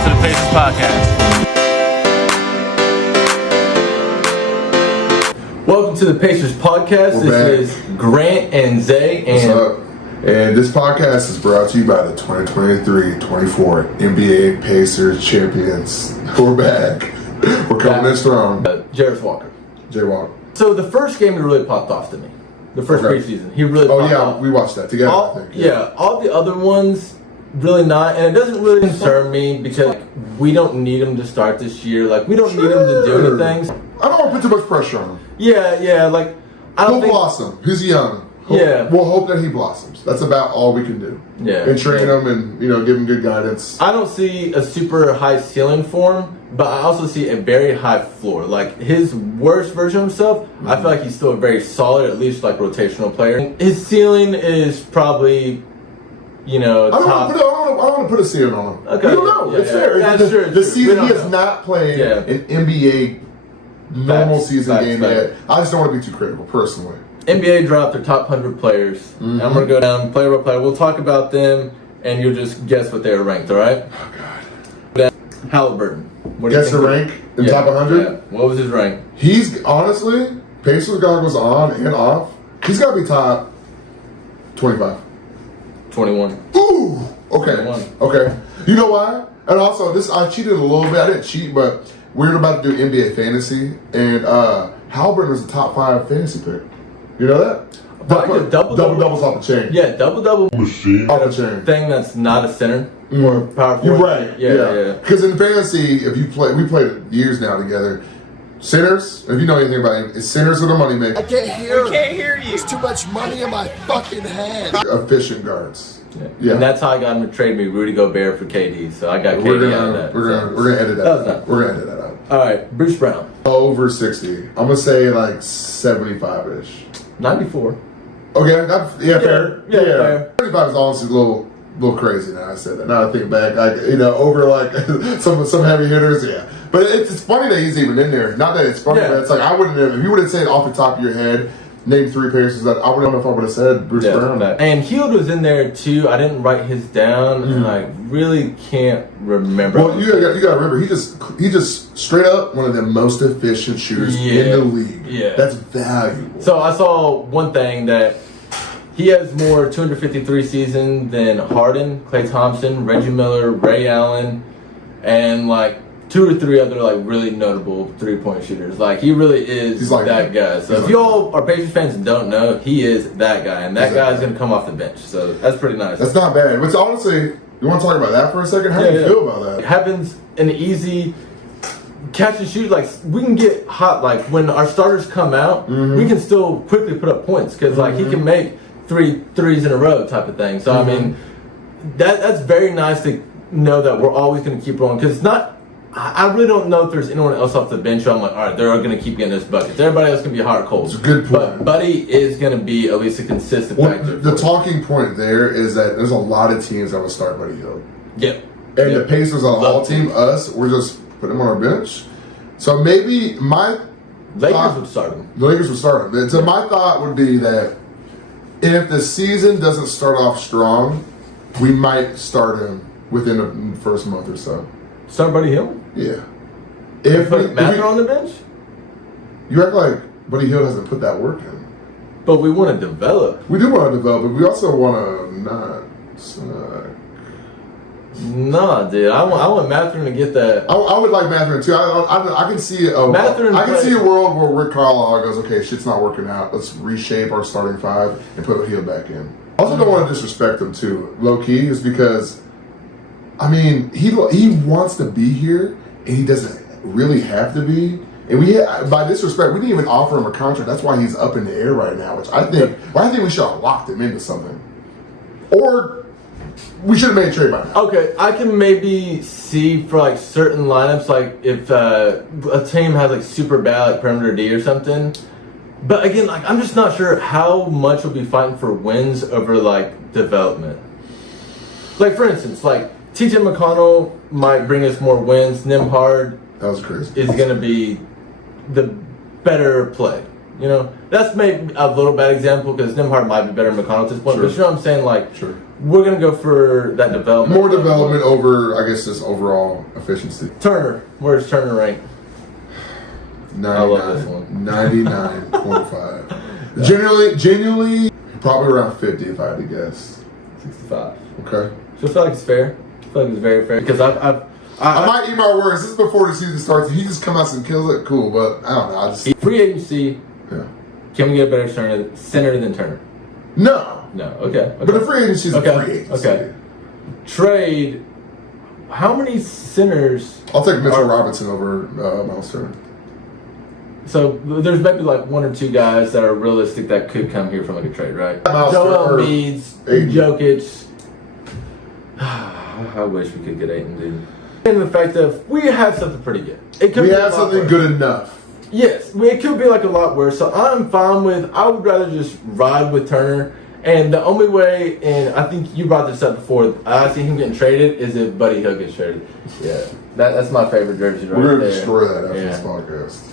out to the Pacers Podcast. Welcome to the Pacers Podcast. This is Grant and Zay. What's up? And this podcast is brought to you by the 2023-24 NBA Pacers champions. We're back. We're coming in strong. Jarris Walker. Jay Walker. So the first game that really popped off to me, the first preseason, he really popped off. We watched that together, I think. All the other ones, really not. And it doesn't really concern me because we don't need him to start this year. Like, we don't need him to do anything. I don't want to put too much pressure on him. Yeah, like, I don't He'll think... blossom. He's young. Yeah. We'll hope that he blossoms. That's about all we can do. Yeah. And train him and, give him good guidance. I don't see a super high ceiling for him, but I also see a very high floor. Like, his worst version of himself, I feel like he's still a very solid, at least like rotational player. His ceiling is probably, top. I don't want to put a ceiling on him. Okay. We don't know. It's fair. Yeah, The season, he has know. not played an NBA normal season game yet. I just don't want to be too critical, personally. NBA dropped their top 100 players. And I'm going to go down player by player. We'll talk about them, and you'll just guess what they were ranked, all right? Oh, God. Halliburton. What do you Guess think? the rank in top 100? Yeah. What was his rank? He's, honestly, Pacers goggles on and off. He's got to be top 25. 21. Ooh! Okay. 21. Okay. You know why? And also, I cheated a little bit. I didn't cheat, but we're about to do NBA fantasy, and Halliburton was the top 5 fantasy pick. You know that? Double-doubles off the chain. Yeah, double-double Machine. Off the chain. Thing that's not a center or power forward. You're right. Yeah. Because in fantasy, we played years now together. Centers, if you know anything about it, centers are the money maker. I can't hear you. There's too much money in my fucking head. Efficient guards. Yeah. And that's how I got him to trade me Rudy Gobert for KD. So I got KD out of that. We're gonna edit that out. We're gonna edit that out. All right, Bruce Brown. Over 60. I'm gonna say like 75-ish. 94. Okay, fair. Yeah, fair. 75 is honestly a little crazy now I said that. Now I think back, over like some heavy hitters, yeah. But it's funny that he's even in there. Not that it's funny, but it's like I wouldn't have, if you would have said off the top of your head, name 3 Pacers that I wouldn't know if I would have said Bruce Brown. And Hield was in there too. I didn't write his down, and I really can't remember. Well, you got to remember, he just straight up one of the most efficient shooters in the league. Yeah, that's valuable. So I saw one thing that he has more 253 season than Harden, Klay Thompson, Reggie Miller, Ray Allen, and like 2 or 3 other like really notable 3-point shooters. Like he really is that guy. So if y'all are Pacers fans and don't know, he is that guy, and that guy's gonna come off the bench. So that's pretty nice. That's not bad. But honestly, you want to talk about that for a second? How do you feel about that? Having an easy catch and shoot, like we can get hot. Like when our starters come out, we can still quickly put up points because like he can make 3 threes in a row type of thing. So I mean, that's very nice to know that we're always going to keep rolling because it's not. I really don't know if there's anyone else off the bench who I'm like, all right, they're going to keep getting this buckets. Everybody else can be hot or cold. It's a good point. But Buddy is going to be at least a consistent factor. The talking point there is that there's a lot of teams that would start Buddy Hield. Yep. And the Pacers on the whole team, we're just putting him on our bench. So maybe Lakers would start him. The Lakers would start him. So my thought would be that if the season doesn't start off strong, we might start him within the first month or so. Start Buddy Hield? Yeah. Put Mather on the bench? You act like Buddy Hield hasn't put that work in. But we want to develop. We do want to develop, but we also want to not suck. Nah, dude. I want Mathurin to get that. I would like Mathurin too. I can see I can see a world where Rick Carlisle goes, okay, shit's not working out. Let's reshape our starting 5 and put Hield back in. I also don't want to disrespect him too, low key, is because I mean he wants to be here and he doesn't really have to be. And by disrespect, we didn't even offer him a contract. That's why he's up in the air right now. Which I think we should have locked him into something, or we should have made a trade by now. Okay, I can maybe see for like certain lineups, like if a team has like super bad like perimeter D or something. But again, like I'm just not sure how much we'll be fighting for wins over like development. Like for instance, like TJ McConnell might bring us more wins. Nembhard That was crazy. is going to be the better play. That's maybe a little bad example because Nembhard might be better than McConnell at this point. Sure. But you know what I'm saying? Like, Sure. we're gonna go for that development. More development over, I guess, just overall efficiency. Turner, where's Turner ranked? 99, I love this one. 99.5. Genuinely, probably around 50 if I had to guess. 65. Okay. So I feel like it's fair. I feel like it's very fair because I might eat my words. This is before the season starts. He just comes out and kills it. Cool, but I don't know. I just free agency. yeah. Can we get a better center than Turner? No. No. Okay. But a free agency is a free agency. Okay. Trade. How many centers? I'll take Mitchell Robinson over Miles Turner. So there's maybe like one or two guys that are realistic that could come here from like a trade, right? Miles Joel Turner, Embiid, Ayton. Jokic. I wish we could get Ayton, dude. And the fact that we have something pretty good. It could We be have a lot something worse. good enough. Yes, it could be like a lot worse. So I'm fine with. I would rather just ride with Turner. And the only way, and I think you brought this up before, I see him getting traded is if Buddy Hield gets traded. Yeah, that's my favorite jersey right We're going to there. destroy that after Yeah. this podcast.